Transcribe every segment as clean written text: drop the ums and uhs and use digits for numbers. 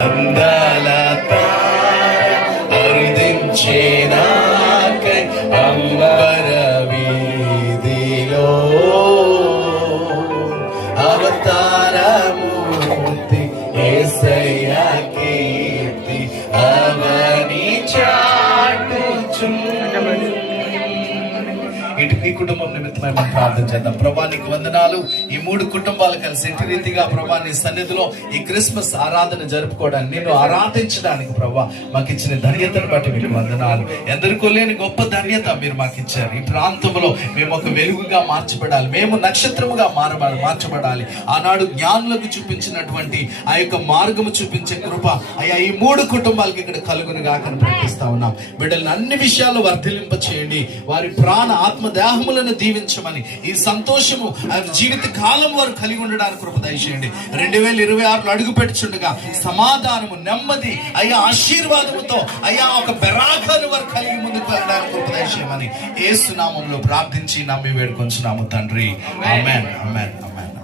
అందాల అరుదించే నాకై అంబర వీధిలో అవతారమూర్తి యేసయ్య కీర్తి అవని చాటుచున్నది. ఈ కుటుంబం నిమిత్తమై మనం ప్రార్థన చేద్దాం. ప్రభా నీకు వందనాలు. ఈ 3 కుటుంబాలు కలిసి ఇంటి రీతిగా ప్రభా నీ సన్నిధిలో ఈ క్రిస్మస్ ఆరాధన జరుపుకోవడానికి, నిన్ను ఆరాధించడానికి ప్రభా మాకు ఇచ్చిన ధన్యతను బట్టి మీకు వందనాలు. ఎందరికో లేని గొప్ప ధన్యత మీరు మాకు ఇచ్చారు. ఈ ప్రాంతంలో మేము ఒక వెలుగుగా మార్చబడాలి, మేము నక్షత్రముగా మార్చబడాలి. ఆనాడు జ్ఞానులకు చూపించినటువంటి ఆ యొక్క మార్గము చూపించే కృప అయ్యా ఈ 3 కుటుంబాలకి ఇక్కడ కలుగునుగా కనిపిస్తా ఉన్నాం. బిడ్డలను అన్ని విషయాలు వర్ధిలింప చేయండి. వారి ప్రాణ ఆత్మ దేహములను దీవించమని, ఈ సంతోషము జీవిత కాలం వారు కలిగి ఉండడానికి కృప దయచేయండి. 2026లో అడుగు పెట్టుచుండగా సమాధానము, నెమ్మది, అయ్యా ఆశీర్వాదముతో అయ్యా ఒక బెరాకాను వారు కలిగి ముందుకు వెళ్ళడానికి కృప దయచేయమని యేసు నామములో ప్రార్థించి నమ్మి వేడుకొంచున్నాము తండ్రి. ఆమేన్, ఆమేన్, ఆమేన్.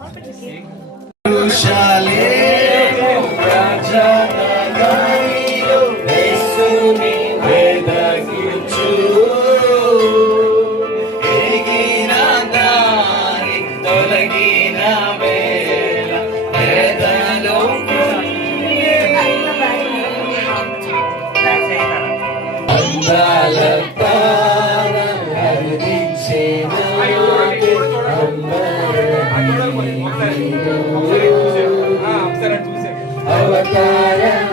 అవతారం